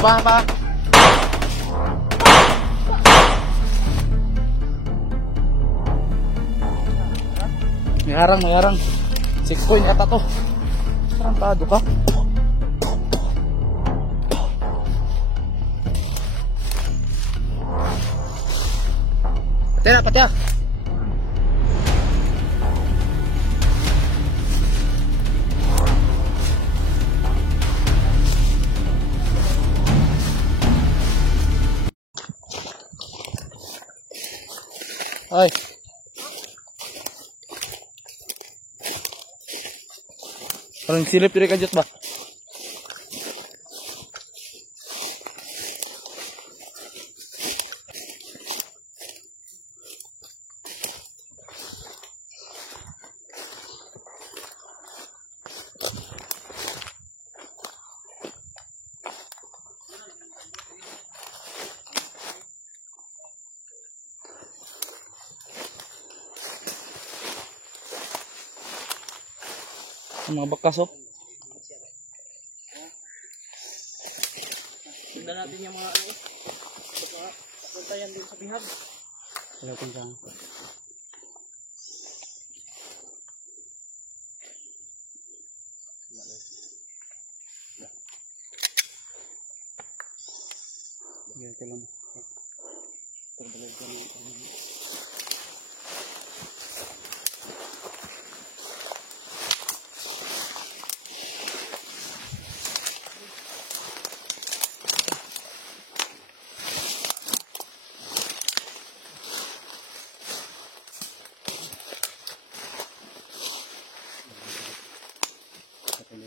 Baba. May harang. 6 point ata to. Tarantado ka. Pati na. Ay. Parang silip diri kajut ba? Mga bakas oh. Tignan natin yung mga ano. Punta yan din sa bihag. Wala kong dyan. Ganito lang. Terbalag dyan.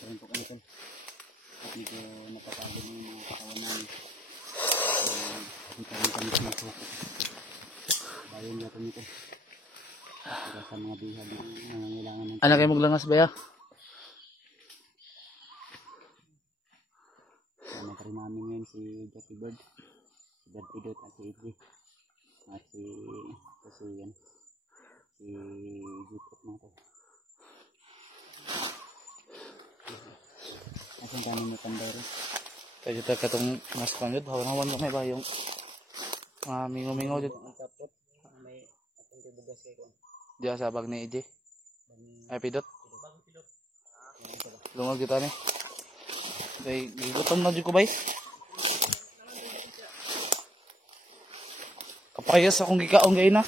Rin po kami ito at medyo napapagod ng mga katawan namin, so kita rin kami sa mga bayan natin ito para sa mga bihag na nangangailangan ng anak kayo maglangas ba ya? Anak rin namin ngayon si Jackie Bird, si Bird Pidot at si Idri at si Jupok na ito. Asang tanin mo pandero. Kaya dito katong mas pangit, hawan-hawan mo may ba yung mga mingo-mingo dito. Ang tapot. May atong tibugas kayo. Diyan sa bag ni EJ. Ay Pidot. Lungag kita ni. Kaya gigutom na dyan ko ba? Kapayas akong gikaong gay na.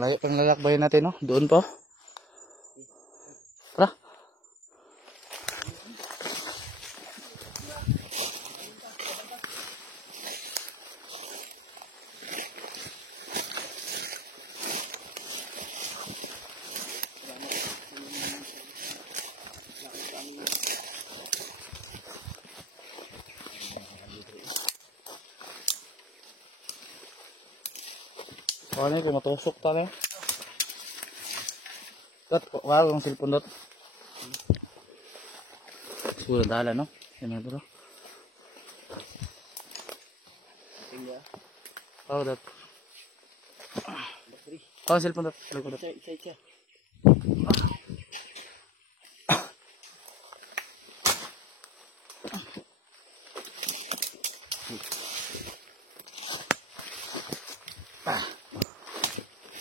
Layo pang lalakbayin natin, no? Doon po. Tara. Ano kung matusok ta na yun? Kat, wala kong cellphone dot. Siguro dala, no? Yan na ito. Oh, dot. Oh, cellphone dot. Isa.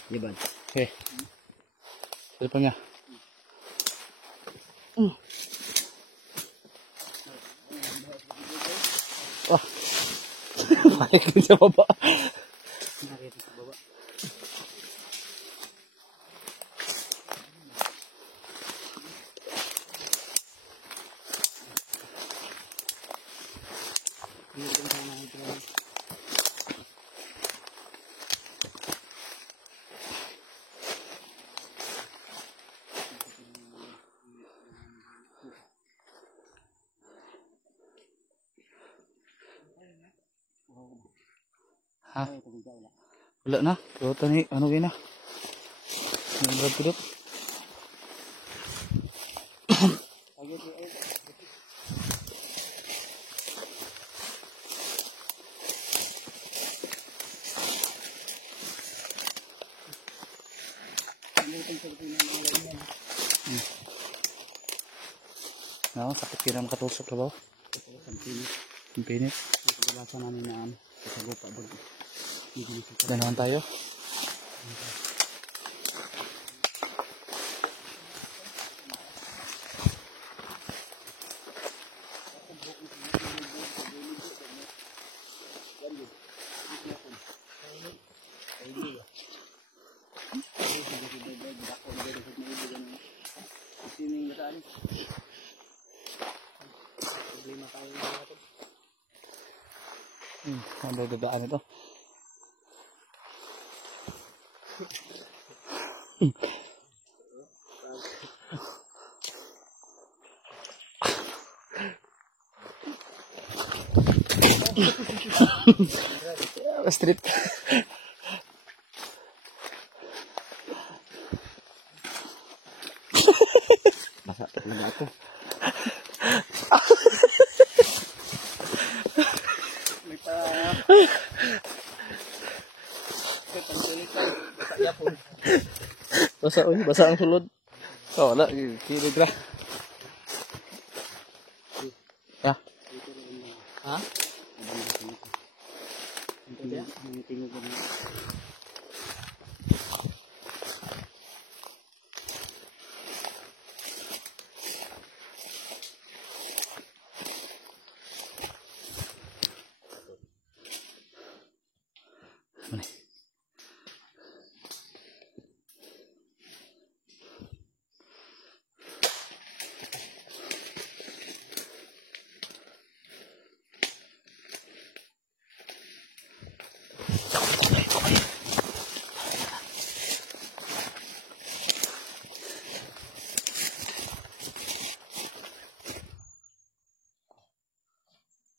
Diban. Okay. Cellphone niya. Wah. Balik sa baba. Nakita sa baba. Ha? Wala na. Kaya ito ni, ano gina? Nagbrad ko dito. No, sakit yun ang katusok na ba? Ang pinit. Ang pinit. Ang kadalasan namin na sa lupa. Hindi nakita. Ganahan tayo. Ang dadaan ito. Street. Basa talaga ako. May pa... May pangsulit tayo. Kaya po. Basa, uy, basa ang sulod. Oh, wala, kilid ra. Ya. Ha? Ang tingog mo.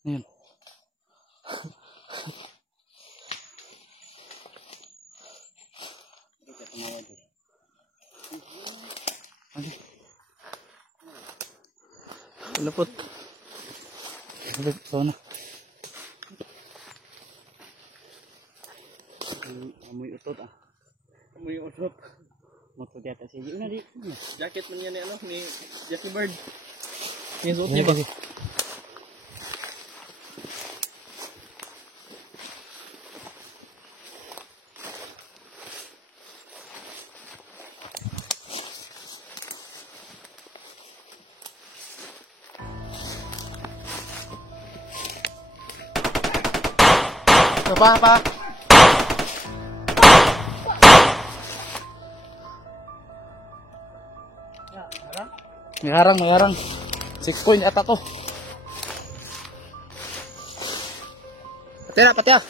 Ayun. Lapot. Lapot, sana. Amoy utot ah. Amoy utot. Moto yata siya. Yun na di. Jacket man yan ano, ni Jackie Bird. Yung suot Ini niya ba? kasi. Apa? May harang. 6 point ata to. Pati ah.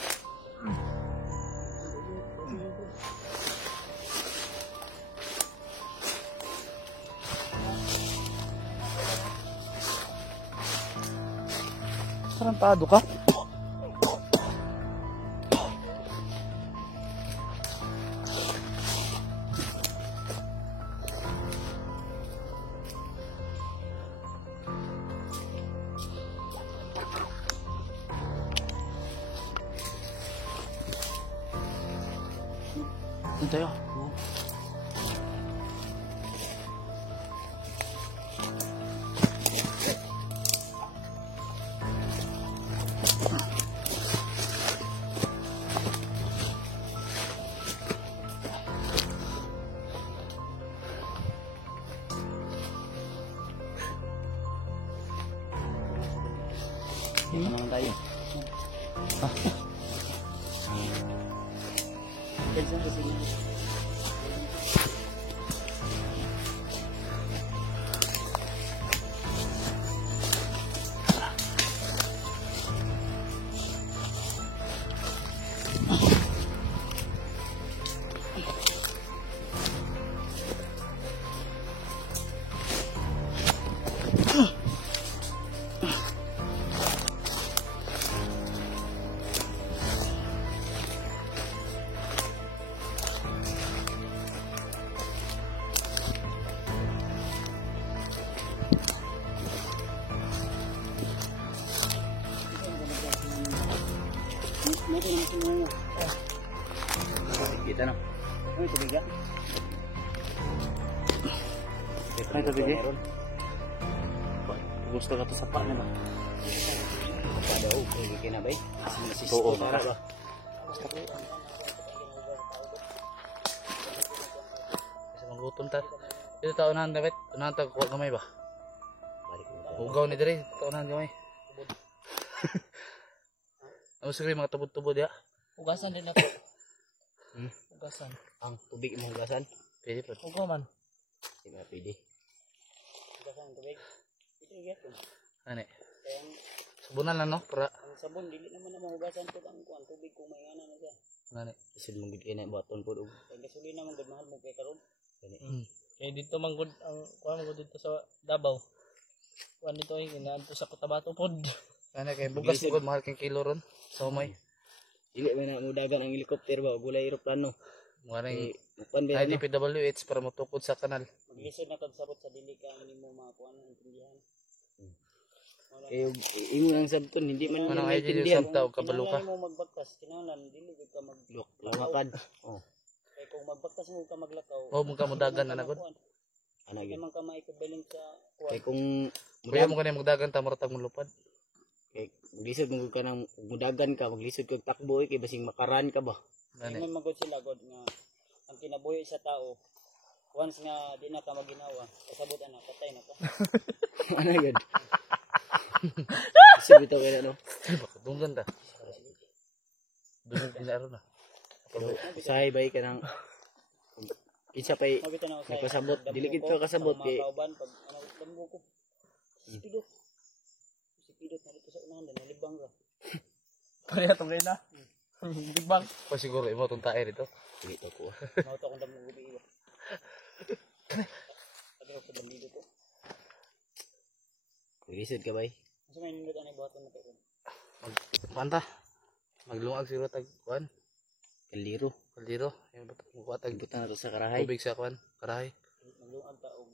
Tarantado ka? Doon tayo. Dito naman tayo. Diyan sa sila. Kita na. Ano ito biga? Ay, tabi, Meron. Gusto ka to sa pa na ba? Kada o, hindi kinabay. Oo, Para ba? Kasi magutom ta. Dito taunahan dapat. Taunahan ta kuha gamay ba? Balik mo. Hugaw ni diri. Taunahan gamay. Ano siguro mga tubod-tubod ya? Ugasan din ako. Ugasan. Ang tubig mo hugasan. Pwede pa. Ugaw man. Di ba pwede? Ugasan ng tubig. Ito yung gato. Ano Kaya sabunan lang no? Para. ang sabon, dili naman na mahugasan po ang kuhan. Tubig kung may ana na siya. Ano Isid mong gid kay na baton pud og. Kaya gasolina man, mahal mo kay karon. Kaya dito manggod ang kuha mo dito sa Davao. Kuha dito ay inaanto sa Cotabato pod. Ano kay bugas bukod mahal kang kilo ron. Sa umay. Dili man na mudagan ang helicopter ba gulay eroplano. Mga rin Upan ba na? IDPWH para matukod sa kanal. Maglisod na kag sabot sa dili ka nimo mga kuhan ang intindihan. Kay imo ang sabton hindi man Ano man ay dili maintindihan. sa tao kabalo ka. Kinahanglan mo magbaktas, kinahanglan dili gid ka Lamakad. Oh, Kaya kung magbaktas mo ka maglakaw. Oh, mong kamudagan na nagod. ana Hindi gyud. man ka maikobalin sa Kay kuhan. kung Kuya mo kanay magdagan ta maratag mong lupad. kay maglisod mo ka nang mudagan ka, maglisod kag takbo kay basing makaran ka ba. Ano May magod sila god nga ang kinabuhi sa tao once nga di na ka maginawa, kasabot ana patay na ka. Ana gyud. Kasi bitaw kay ano. Dunggan ta. Dunggan din aron na. Pero usahay bay ka nang kinsa pay Mabita na usay. Nagpasabot. Dili gid ka kasabot kay kay- kauban pag ano damgo ko. Sipidot. Sipidot na dito sa unahan na libang ra. Kaya itong kayo na. Bigbang. O siguro imo tong tae dito. dili to ko. Mao to akong damgo gubi iwa. Kadto ko damgo ko. Maglisod ka bay. Asa may nindot ani buhaton na to. Panta. Maglungag siguro tag kuan. Kaliro. Kaldero. Yung buka tag Ibutan na to sa karahay. tubig sa kuan. Karahay. Magluag ta og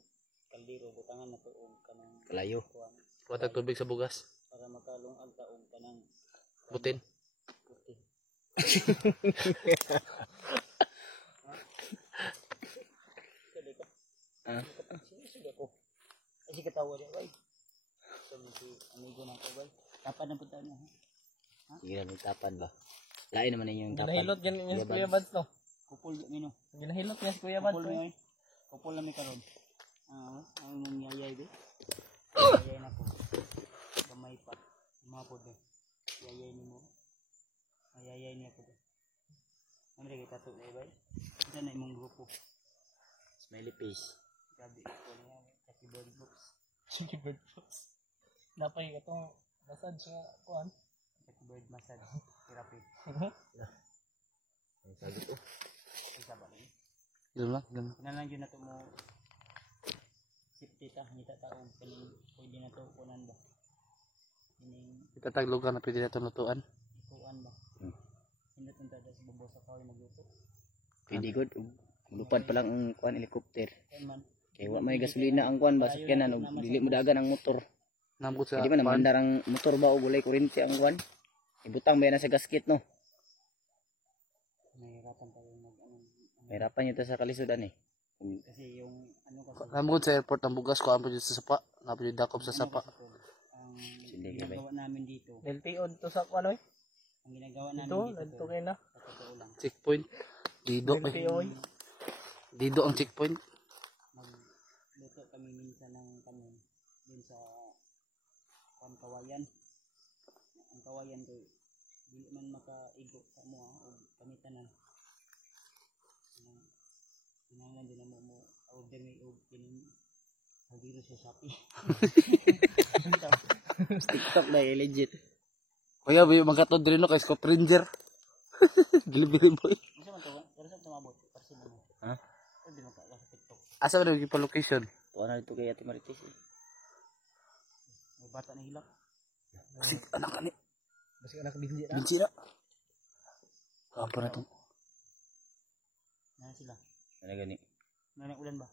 kaldero butangan na to og kanang Kalayo. kuan Buka tag tubig sa bugas. para makalungag ta og kanang Butin. puti. Kaya ka. Ah. Sige ko. Kasi katawa dia bay. Sabi si amigo na ko bay. Kapan na punta niya ha? Sige lang tapan ba. Lain naman ninyo yung tapan. Ginahilot yan yung Kuya Kuya Bads no. Kupol mino. Ginahilot yan si Kuya Bads. Kupol mi. Kupol na mi karon. Ah, ang nangyayay be. Yayay na ko. Gamay pa. Mapod be. Yayay ni mo. Ayayay niya ko be. Ano rin kita to bay? Ito na imong grupo. Smiley face. Grabe ko niya. Kasi bird books. Chicken bird fruits. Napay ka itong massage nga kuhan. Kasi bird massage. Therapy. Ang sagot ko. Isa ba rin? Yun lang. Yun. Kinalang yun na to mo. Safety ta. Hindi taong kaning pwede na to kunan ba? Kining Itatag lugar na pwede natin lutuan. ikuan ba? Hindi tunta sa bubo sa kawin magluto. Pwede good. Lupad pa lang ang kuan helicopter. Kaya man. Kay wa may gasolina ang kuan ba sakyanan og dili mo dagan ang motor. Nambot sa Pwede man kuan. namandar ang motor ba o gulay kuryente ang kuan. Ibutang ba na sa gasket no. Nahihirapan tayo ano. Mahirapan niyo to sa kalisudan eh. Kasi yung ano kasi. Nambot sa airport ang bugas ko ampo sa sapa. Napo yung dakop sa sapa. Ang Sige, ginagawa namin dito. LTO dito sa kuhan oy. Ang ginagawa namin Dito, dito. nandito kayo na. Sa totoo lang. Checkpoint. Dido eh. LTO oy. Dido ang checkpoint. Magluto kami minsan ng kanin. Dun sa kawayan. Ang kawayan ko. Dili man makaigo sa mo o kamitanan. Kinahanglan din na mo order may og kining Haldiro sa Shopee. TikTok na legit. Kuya, magkatod rin no kay Scott Ranger. Gilibili mo eh. Isa man to, pero sa tumabot, parsi mo. Ha? Pwede mo ka sa TikTok. Asa ba naging pa location? Tuwa na dito kay Ate Marites. Eh. May bata na hilak. Kasi anak ka ni. Basi anak binji na. Binsi na. Apa na itong? Nana sila. Ano gani? Nana ulan ba?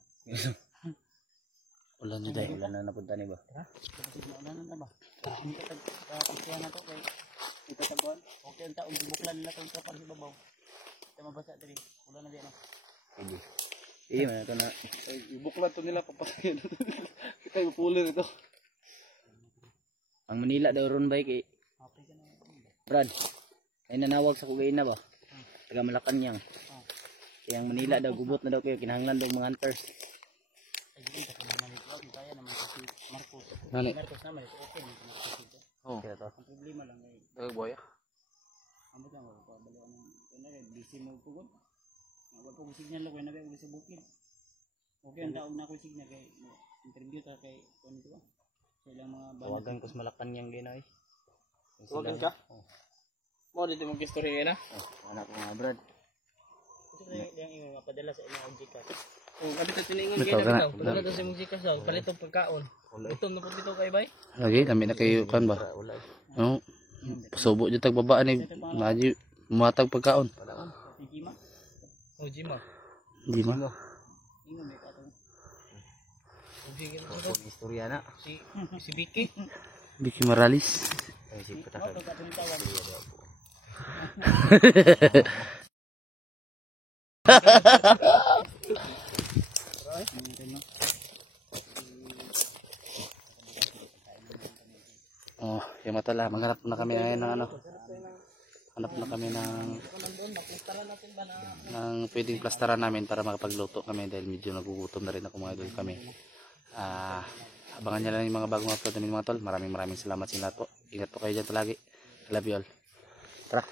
Ulan nyo dahil. Wala na napunta ni ba? Kasi naulan na ba? Hindi ka tag-picturean na to kay ito taguan. Okay ang taong buklan nila itong kapal sa babaw. Ito mabasa dali. Ulan na diyan. Pwede. Iya man ito na. Ibuklan to nila papatayin. Kita yung pulir ito. Ang Manila daw ron ba kay Okay ka na. Brad. Ay nanawag sa Kugain na ba? Taga Malacanang. Kaya ang Manila daw gubot na daw kayo kinahanglan daw mga hunter. Ay, hindi ka naman ito. Kaya naman kasi Marcos. Nani? Marcos naman ito. Okay naman Marcos ito. Oh. Kaya to. Ang problema lang ay Boya. ambot lang ako. Pabaliwan ng kunwari, busy mo pugod. Wala po ko signal ako. Nabay ako sa bukid. Okay, ang taog na ako yung signal kay interview ta kay ano ito ba? Sa ilang mga Tawagan ko sa Malacanang ginoy. Tawagan ka? Mo dito mong istorya na. Anak ko nga Brad. Ito yung yung padala sa ilang object. Oh, kapit at tiningon Ito kayo ka na. na. Padala daw sa musika daw. Palitong pagkaon. Ito na po dito kay bay. Lagi, kami na kayo kan ba? Oo. Pasubo dito tagbabaan ni Maji matag pagkaon. Si Kima. Oh, Jima. Di ma. Ingon may katong. Sige Istorya na. si Vicky. Vicky Morales. Ay si Ito katong tawag. Oh, yung matala, maghanap na kami ngayon ng ano. Hanap na kami ng pwedeng plastaran namin para makapagluto kami dahil medyo nagugutom na rin ako mga idol kami. Abangan nyo lang yung mga bagong upload namin mga tol. Maraming salamat sa inyo lahat po. Ingat po kayo dyan palagi. I love you all. Tara.